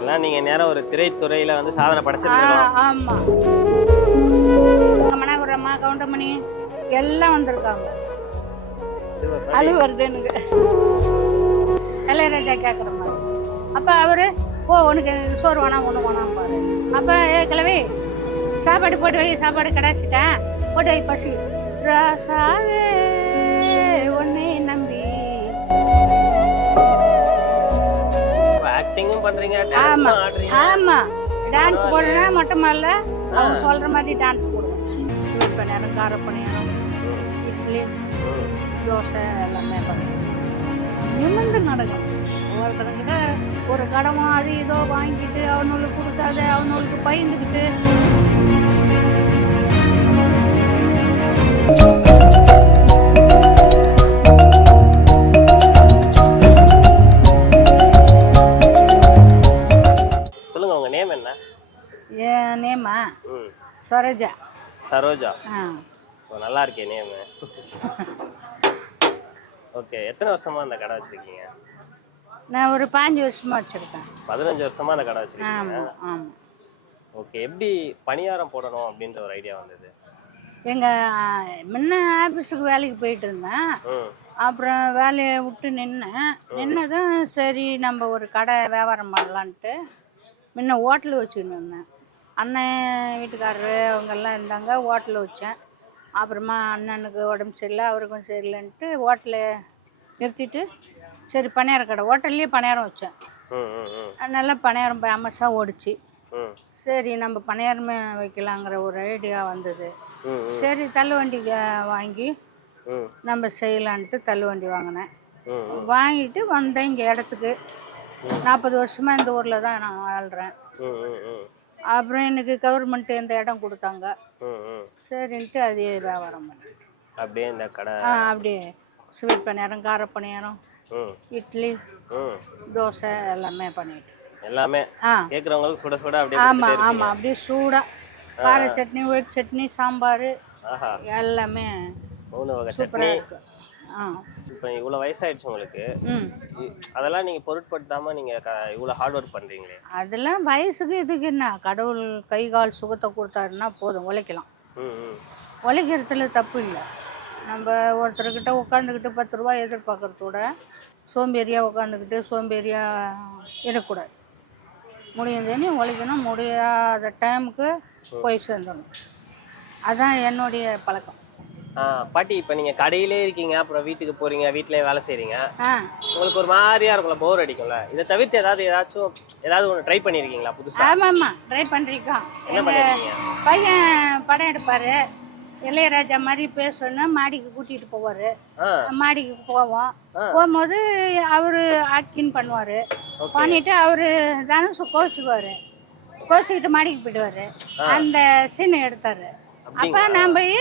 எல்லாம் நீங்க நேரம் ஒரு திரைத்துறையில வந்து சாதனை படைச்சிருக்கீங்க. ஆமா. மனோகரம்மா, கவுண்டமணி எல்லாம் வந்திருக்காங்க. அழு வருது எனக்கு. இளையராஜா கேட்குற மாதிரி. அப்போ அவரு உனக்கு சோறு வேணாம் ஒன்று வேணாம் பாரு. அப்போ கிளவி சாப்பாடு போட்டு வை, சாப்பாடு கடாச்சிட்டேன் போட்டு வை பசி ராசாவே உன்னை நம்பி. ஆக்டிங்கும் பண்றீங்க, ஆமா டான்ஸும் ஆடுறீங்க. ஆமா, டான்ஸ் போடுனா மட்டும் இல்ல, அவங்க சொல்ற மாதிரி டான்ஸ் போடுவேன். ஸ்வீட் பணியாரம், கார பணியாரம், இட்லி, தோசை எல்லாமே பண்ணுவேன். நிமிர்ந்து நடக்கும். ஒவ்வொருத்தருக்கிட்ட ஒரு கடமோ அது இதோ வாங்கிட்டு அவனுக்கு கொடுக்காத அவனுக்கு பயந்துக்கிட்டு. சொல்லுங்க, உங்க நேம் என்ன? என் நேமா சரோஜா. சரோஜா. நல்லா இருக்கே நேம். ஓகே, எத்தனை வருஷமா அந்த கடை வச்சிருக்கீங்க? நான் ஒரு 5 வருஷமா வச்சிருக்கேன். 15 வருஷமா அந்த கடை வச்சிருக்கீங்க. ஆமா ஆமா. ஓகே, எப்படி பணியாரம் போடணும் அப்படின்ற ஒரு ஐடியா வந்தது? எங்க முன்ன ஆஃபீஸுக்கு வேலைக்கு போயிட்டு இருந்தேன். அப்புறம் வேலையை விட்டு நின்னதும் சரி நம்ம ஒரு கடை வியாபாரம் பண்ணலான்ட்டு முன்ன ஹோட்டல் வச்சுக்கின்னு இருந்தேன். அண்ணன் வீட்டுக்காரரு அவங்கெல்லாம் இருந்தாங்க, ஹோட்டல் வச்சேன். அப்புறமா அண்ணனுக்கு உடம்பு சரியில்லை, அவருக்கும் சரியில்லைன்ட்டு ஹோட்டலை நிறுத்திட்டு சரி பணியார கடை ஹோட்டல்லையே பணியாரம் வச்சேன். நல்லா பணியாரம் ஃபேமஸாக ஓடிச்சு. சரி நம்ம பணியாரமே வைக்கலாங்கிற ஒரு ஐடியா வந்தது. சரி தள்ளுவண்டி வாங்கி நம்ம செய்யலான்ட்டு தள்ளுவண்டி வாங்கினேன். வாங்கிட்டு வந்தேன் இங்கே இடத்துக்கு. 40 வருஷமாக இந்த ஊரில் தான் நான் வாழ்கிறேன். அப்புறம் எனக்கு கவர்மெண்ட் இந்த இடம் கொடுத்தாங்க. சரின்ட்டு அதே வியாபாரம் பண்ணேன். அப்படியே இந்த கடை அப்படியே ஸ்வீட் பணியாரம், கார பணியாரம், இட்லி, தோசை எல்லாமே பண்ணிட்டு எல்லாமே கேக்குறவங்களுக்கு சுட சுட அப்படியே. ஆமா ஆமா, அப்படியே சூடா கார சட்னி, ஒயிட் சட்னி, சாம்பார் எல்லாமே 3 வகை சூப்பரா சட்னி. இருக்கு. இப்போ இவ்வளோ வயசாயிடுச்சு உங்களுக்கு, அதெல்லாம் நீங்கள் பொருட்படுத்தாமல் நீங்கள் இவ்வளோ ஹார்ட் ஒர்க் பண்ணுறீங்களே? அதெல்லாம் வயசுக்கு இதுக்கு என்ன, கடவுள் கை கால் சுகத்தை கொடுத்தாருன்னா போதும், உழைக்கலாம். உழைக்கிறதுல தப்பு இல்லை. நம்ம ஒருத்தர்கிட்ட உட்காந்துக்கிட்டு 10 ரூபா எதிர்பார்க்கறதோட சோம்பேறியாக உட்காந்துக்கிட்டு சோம்பேறியாக இருக்கக்கூடாது. முடியுதுன்னு உழைக்கணும், முடியாத டைமுக்கு போய் சேர்ந்துடணும். அதுதான் என்னுடைய பழக்கம். பாட்டி, இப்போ நீங்கள் கடையிலே இருக்கீங்க, அப்புறம் வீட்டுக்கு போகிறீங்க, வீட்டிலே வேலை செய்கிறீங்க, உங்களுக்கு ஒரு மாதிரியா இருக்கும்ல, போர் அடிக்கும்ல. இதை தவிர்த்து ஏதாவது ஒன்று ட்ரை பண்ணியிருக்கீங்களா புதுசாக? ஆமாம்மா, ட்ரை பண்ணிருக்கோம். எங்கள் பையன் படம் எடுப்பார், இளையராஜா மாதிரி பேசணும், மாடிக்கு கூட்டிகிட்டு போவார். மாடிக்கு போகும்போது அவர் ஆக்டிங் பண்ணுவார். பண்ணிட்டு அவர் தானே கோச்சிக்குவார், கோச்சிக்கிட்டு மாடிக்கு போயிடுவார். அந்த சீனை எடுத்தார். அப்போ நான் போய்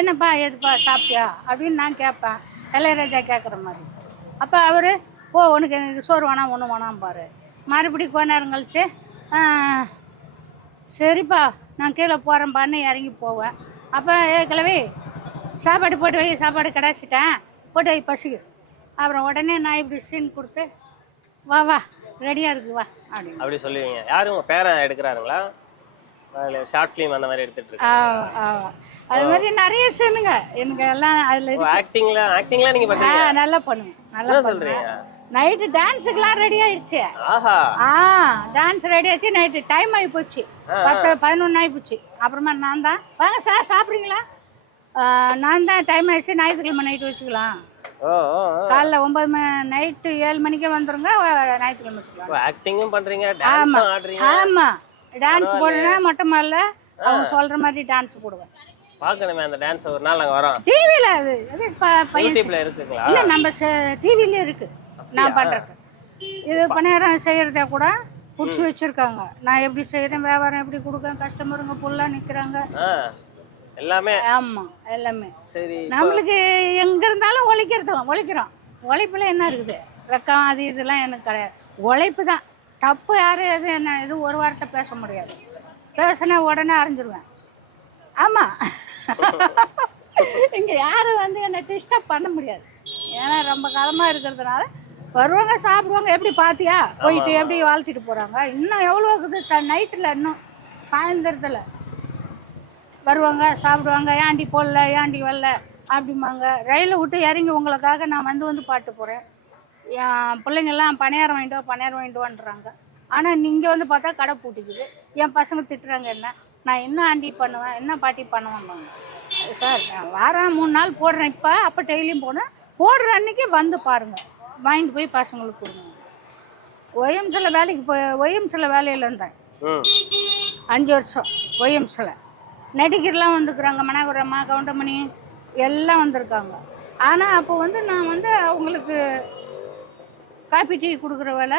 என்னப்பா எதுப்பா சாப்பிட்டியா அப்படின்னு நான் கேட்பேன், இளையராஜா கேட்குற மாதிரி. அப்போ அவர் உனக்கு எனக்கு சோறு வேணாம் ஒன்று வேணாம் பாரு. மறுபடியும் கொஞ்ச நேரம் கழிச்சு சரிப்பா நான் கீழே போகிறேன்ப்பான்னு இறங்கி போவேன். அப்போ கிளவி சாப்பாடு போட்டு வை, சாப்பாடு கடாச்சிட்டேன் போட்டு வை பசிக்கு. அப்புறம் உடனே நான் இப்படி சீன் கொடுத்து வா வா ரெடியாக இருக்கு வா அப்படின்னு அப்படி சொல்லுவீங்க. யாரும் உங்கள் பேரை எடுக்கிறாருங்களா? ஷார்ட் ஃபிலிம் அந்த மாதிரி எடுத்துட்டு இருக்கேன். அது மாதிரி நிறைய சீனுங்க எனக்கு எல்லாம் அதில் ஆக்டிங்லாம் நீங்கள் பண்ணுறீங்க? நல்லா பண்ணுவேன், நல்லா சொல்கிறீங்க. நைட்டு டான்ஸுக்கெல்லாம் ரெடி ஆயிடுச்சு. டான்ஸ் ரெடி ஆச்சு. நைட்டு டைம் ஆகி போச்சு, 10-11 ஆகி போச்சு. அப்புறமா நான் தான் வாங்க சார் சாப்பிட்றீங்களா, நான் தான் டைம் ஆயிடுச்சு, ஞாயிற்றுக்கிழமை நைட்டு வச்சுக்கலாம். காலைல 9 மணி நைட்டு 7 மணிக்கே வந்துருங்க, ஞாயிற்றுக்கிழமை வச்சுக்கலாம். ஆக்டிங்கும் பண்ணுறீங்க, டான்ஸும் ஆடுறீங்க. ஆமாம், டான்ஸ் போடுனா மட்டும் இல்ல, அவங்க சொல்கிற மாதிரி டான்ஸ் போடுவேன். பார்க்கணுமே அந்த டான்ஸ், ஒரு நாள் நாங்கள் வரோம். டிவியில் அது யூடியூப்ல இருக்குங்களா? இல்லை, நம்ம டிவிலே இருக்கு. நான் பண்ணுறேன் இது பணியாரம் செய்கிறத கூட பிடிச்சி வச்சுருக்காங்க. நான் எப்படி செய்கிறேன், வியாபாரம் எப்படி கொடுக்கேன், கஸ்டமருங்க ஃபுல்லாக நிற்கிறாங்க எல்லாமே. ஆமாம், எல்லாமே. சரி, நம்மளுக்கு எங்கே இருந்தாலும் உழைக்கிறோம். உழைப்பில் என்ன இருக்குது, வெக்கம் அது இதெல்லாம் எனக்கு கிடையாது. உழைப்பு தான் தப்பு. யாரும் எது என்ன இது ஒரு வார்த்தை பேச முடியாது, பேசினா உடனே அரைஞ்சிடுவேன். ஆமாம், இங்கே யாரும் வந்து என்னை டிஸ்டர்ப் பண்ண முடியாது. ஏன்னா ரொம்ப காலமாக இருக்கிறதுனால வருவாங்க சாப்பிடுவாங்க. எப்படி பார்த்தியா போயிட்டு எப்படி வாழ்த்திட்டு போகிறாங்க. இன்னும் எவ்வளோ இருக்குது நைட்டில், இன்னும் சாயந்தரத்தில் வருவாங்க சாப்பிடுவாங்க. ஏன்டி போடல, ஏன்டி வரல அப்படிம்பாங்க. ரயிலை விட்டு இறங்கி உங்களுக்காக நான் வந்து பாட்டு போகிறேன். என் பிள்ளைங்கள்லாம் பணியாரம் வாங்கிட்டு வான்றாங்க. ஆனால் நீங்கள் வந்து பார்த்தா கடை பூட்டிக்குது. என் பசங்க திட்டுறாங்க. நான் என்ன ஆண்டி பண்ணுவேன், என்ன பாட்டி பண்ணுவேன். சார் நான் வாரம் 3 நாள் போடுறேன். இப்போ அப்போ டெய்லியும் போடுற அன்றைக்கி வந்து பாருங்கள், வாங்கிட்டு போய் பசங்களுக்கு கொடுங்க. ஒய்எம்சில் வேலையில் இருந்தேன் 5 வருஷம். ஒய்எம்சில் நடிகர்லாம் வந்துக்கிறாங்க. மனோகரம்மா, கவுண்டமணி எல்லாம் வந்திருக்காங்க. ஆனால் அப்போ வந்து நான் வந்து அவங்களுக்கு காப்பி டீ கொடுக்குற வேலை,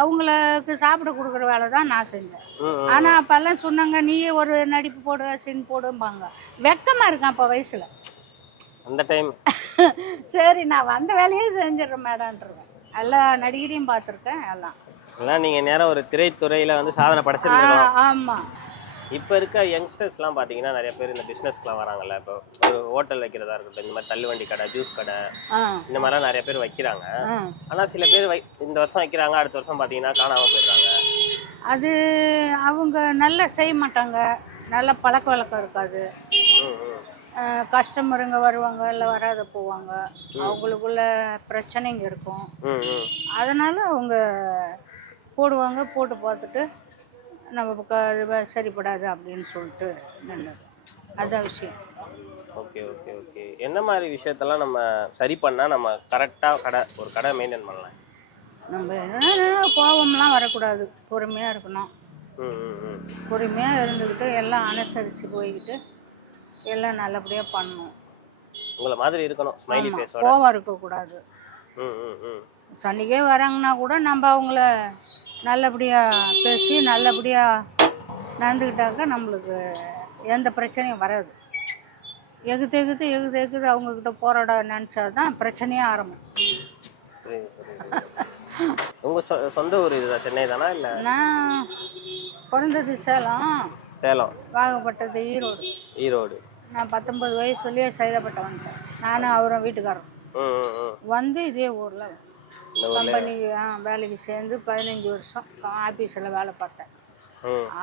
அவங்களுக்கு சாப்பிட கொடுக்குற வேலை தான் நான் செஞ்சேன். ஆனால் அப்போல்லாம் சொன்னாங்க, நீயே ஒரு நடிப்பு போடு, சீன் போடும்பாங்க. வெக்கமாக இருக்கேன் அப்போ வயசில் அந்த டைம். சரி நான் வந்த வேலையே செஞ்சிடறேன் மேடம்ன்றேன். எல்லா நடிகரையும் பார்த்துருக்கேன். எல்லாம் நீங்கள் நேரம் ஒரு திரைத்துறையில் வந்து சாதனை படைச்சிருக்கீங்க. ஆமாம். இப்போ இருக்க யங்ஸ்டர்ஸ்லாம் பார்த்தீங்கன்னா நிறைய பேர் இந்த பிஸ்னஸ்க்குலாம் வராங்கல்ல. இப்போ ஒரு ஹோட்டல் வைக்கிறதா இருக்கட்டும், இந்த மாதிரி தள்ளுவண்டி கடை, ஜூஸ் கடை, இந்த மாதிரிலாம் நிறைய பேர் வைக்கிறாங்க. ஆனால் சில பேர் இந்த வருஷம் வைக்கிறாங்க, அடுத்த வருஷம் பார்த்தீங்கன்னா காணாமல் போயிடுறாங்க. அது அவங்க நல்லா செய்ய மாட்டாங்க, நல்ல பழக்க வழக்கம் இருக்காது. கஸ்டமருங்க வருவாங்க, இல்லை வராத போவாங்க. அவங்களுக்குள்ள பிரச்சனைங்க இருக்கும். அதனால் அவங்க போடுவாங்க, போட்டு பார்த்துட்டு நம்ம சரிப்படாது அப்படின்னு சொல்லிட்டு நல்லது. அதான் விஷயம். Okay okay okay. என்ன மாதிரி விஷயத்தெல்லாம் நம்ம சரி பண்ணால் நம்ம கரெக்டாக ஒரு கடை மெயின்டைன் பண்ணலாம்? நம்ம கோபம்லாம் வரக்கூடாது, பொறுமையாக இருக்கணும். பொறுமையாக இருந்துக்கிட்டு எல்லாம் அனுசரித்து போய்கிட்டு எல்லாம் நல்லபடியாக பண்ணணும். உங்களை மாதிரி இருக்கணும், ஸ்மைலி ஃபேஸோட. கோபம் இருக்கக்கூடாது. சண்டைக்கே வராங்கன்னா கூட நம்ம அவங்கள நல்லபடியாக பேசி நல்லபடியாக நடந்துக்கிட்டாக்க நம்மளுக்கு எந்த பிரச்சனையும் வராது. எகுது அவங்கக்கிட்ட போராட நினச்சா தான் பிரச்சனையே ஆரம்பிக்கும். உங்கள் சொந்த ஊர் இதுதான், சென்னை தானா? இல்லை, நான் பிறந்தது சேலம், வாகப்பட்டது ஈரோடு. நான் 19 வயசுலேயே சைதாப்பேட்டை வந்துட்டேன். நானும் அவரும் வீட்டுக்காரரும் வந்து இதே ஊரில் கம்பெனி வேலைக்கு சேர்ந்து 15 வருஷம் ஆஃபீஸில் வேலை பார்த்தேன்.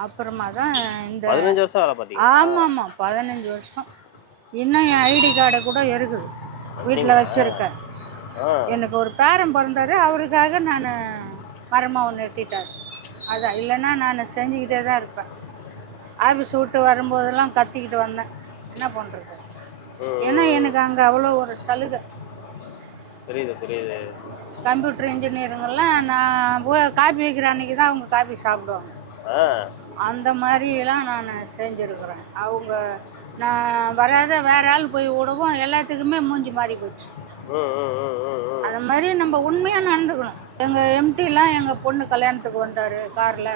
அப்புறமா தான் இந்த 15 வருஷம் வேலை பார்த்தீங்க? ஆமாம் 15 வருஷம். இன்னும் என் ஐடி கார்டை கூட இருக்குது, வீட்டில் வச்சுருக்கேன். எனக்கு ஒரு பேரன் பிறந்தாரு, அவருக்காக நான் மரமாக ஒன்று எட்டிட்டார். அதான், இல்லைன்னா நான் செஞ்சுக்கிட்டே தான் இருப்பேன். ஆஃபீஸ் விட்டு வரும்போதெல்லாம் கத்திக்கிட்டு வந்தேன். என்ன பண்ணுறது? ஏன்னா எனக்கு அங்கே அவ்வளோ ஒரு சலுகை. புரியுது. கம்ப்யூட்டர் இன்ஜினியருங்கெல்லாம் நான் காப்பி வைக்கிற அன்றைக்கி தான் அவங்க காப்பி சாப்பிடுவாங்க. அந்த மாதிரிலாம் நான் செஞ்சுருக்குறேன். அவங்க நான் வராத வேற ஆள் போய் விடவும் எல்லாத்துக்குமே மூஞ்சி மாறி போச்சு. அந்த மாதிரி நம்ம உண்மையாக நடந்துக்கணும். எங்கள் எம்டிலாம் எங்கள் பொண்ணு கல்யாணத்துக்கு வந்தார் காரில்.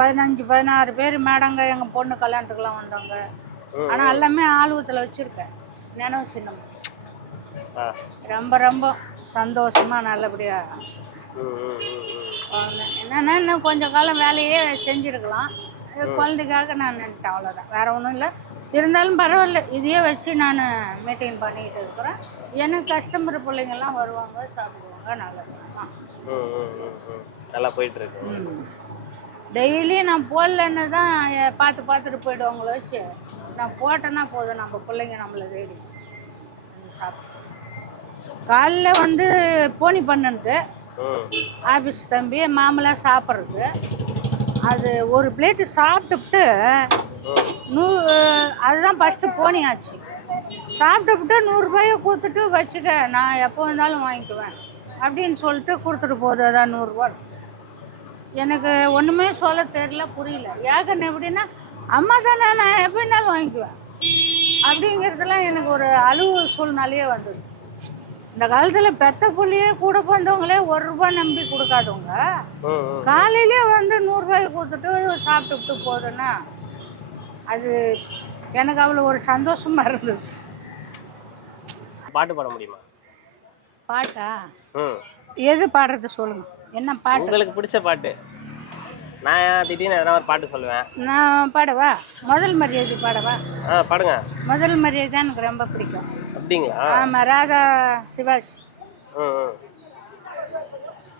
15-16 பேர் மேடங்க எங்கள் பொண்ணு கல்யாணத்துக்குலாம் வந்தாங்க. ஆனால் எல்லாமே ஆல்வத்தில் வச்சுருக்கேன், நினைவு சின்னம். ரொம்ப சந்தோஷமாக நல்லபடியாக என்னென்னா இன்னும் கொஞ்சம் காலம் வேலையே செஞ்சுருக்கலாம். குழந்தைக்காக நான் நினைட்டேன், அவ்வளோதான், வேறு ஒன்றும் இல்லை. இருந்தாலும் பரவாயில்ல, இதையே வச்சு நான் மெயின்டைன் பண்ணிக்கிட்டு இருக்கிறேன். எனக்கு கஸ்டமர் பிள்ளைங்கள்லாம் வருவாங்க, சாப்பிடுவாங்க, நல்லா போயிட்டுருக்கு. டெய்லி நான் போடலன்னு தான் பார்த்துட்டு போய்டுவாங்கள வச்சு. நான் போட்டேன்னா போதும், நம்ம பிள்ளைங்க நம்மளை தேடி சாப்பிட்டு. காலைல வந்து போனி பண்ணுறது ஆஃபீஸ் தம்பி மாமலாம் சாப்பிட்றது. அது ஒரு பிளேட்டு சாப்பிட்டுவிட்டு அதுதான் ஃபஸ்ட்டு போனி ஆச்சு. சாப்பிட்டுவிட்டு 100 ரூபாயை கொடுத்துட்டு வச்சுக்க, நான் எப்போ வந்தாலும் வாங்கிக்குவேன் அப்படின்னு சொல்லிட்டு கொடுத்துட்டு போகுது. அதான் 100 ரூபா. எனக்கு ஒன்றுமே சொல்ல தெரியல, புரியல. ஏகன்னு எப்படின்னா அம்மா தானே, நான் எப்படின்னாலும் வாங்கிக்குவேன் அப்படிங்கிறதுலாம் எனக்கு ஒரு அலுவ சூழ்நிலையே வந்தது. இந்த காலத்தில் பெத்த புள்ளியே கூட பிறந்தவங்களே 1 ரூபா நம்பி கொடுக்காதவங்க காலையிலே வந்து 100 ரூபாய் கொடுத்துட்டு சாப்பிட்டுட்டு போகுதுன்னா அது எனக்கு அவ்வளோ ஒரு சந்தோஷமா இருந்தது. பாட்டு பாட முடியுமா? பாட்டா? எது பாடுறது சொல்லுங்க, என்ன பாட்டு உங்களுக்கு பிடிச்ச பாட்டு? நான் திடீர்னு எதனா ஒரு பாட்டு சொல்லுவேன். நான் பாடவா? முதல் மரியாதை பாடவா? பாடுங்க. முதல் மரியாதை எனக்கு ரொம்ப பிடிக்கும். அப்படிங்களா? ஆமாம், ராதா சிவாஜ்.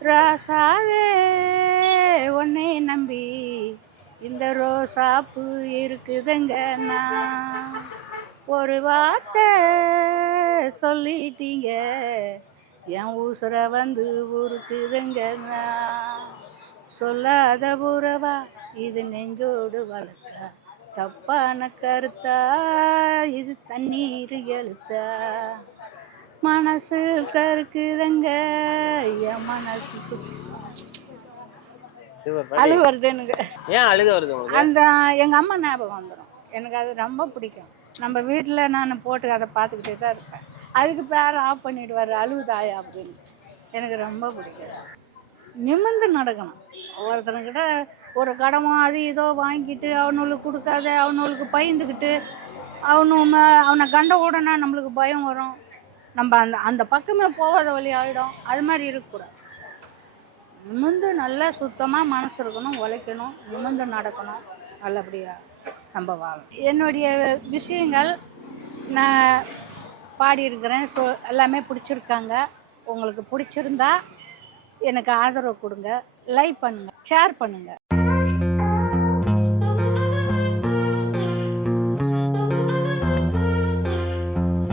ராசாவே உன்னை நம்பி இந்த ரோசாப்பு இருக்குதுங்க நான் ஒரு வார்த்தை சொல்லிட்டீங்க என் உசுர வந்து உருக்குதுங்க நான் சொல்லாத உறவா இது நெஞ்சோடு வளர்த்தா தப்பான கருத்தா இது தண்ணீர் எழுத்தா மனசு கருக்குதுங்க என் மனசுக்கு அழுகு வருது எனக்கு. ஏன் அழுக வருது உங்களுக்கு? அந்த எங்கள் அம்மா ஞாபகம் வந்துடும். எனக்கு அது ரொம்ப பிடிக்கும். நம்ம வீட்டில் நான் போட்டு அதை பார்த்துக்கிட்டே தான் இருப்பேன். அதுக்கு பேர் ஆஃப் பண்ணிவிடுவார் அழுவுதாயா அப்படின்னு. எனக்கு ரொம்ப பிடிக்கும். நிமிர்ந்து நடக்கணும். ஒருத்தனுக்கிட்ட ஒரு கடமோ அது இதோ வாங்கிட்டு அவனுங்களுக்கு கொடுக்காத அவனுங்களுக்கு பயந்துக்கிட்டு அவனை கண்ட உடனே நம்மளுக்கு பயம் வரும். நம்ம அந்த அந்த பக்கமே போகாத வழி ஆகிடும். அது மாதிரி இருக்கக்கூடாது. நிமிர்ந்து நல்லா சுத்தமாக மனசு இருக்கணும், உழைக்கணும், நிமிர்ந்து நடக்கணும், நல்லபடியாக நம்ம வாழணும். என்னுடைய விஷயங்கள் நான் பாடியிருக்கிறேன். எல்லாமே பிடிச்சிருக்காங்க. உங்களுக்கு பிடிச்சிருந்தா எனக்கு ஆதரவு கொடுங்க, லைக் பண்ணுங்கள், ஷேர் பண்ணுங்கள்.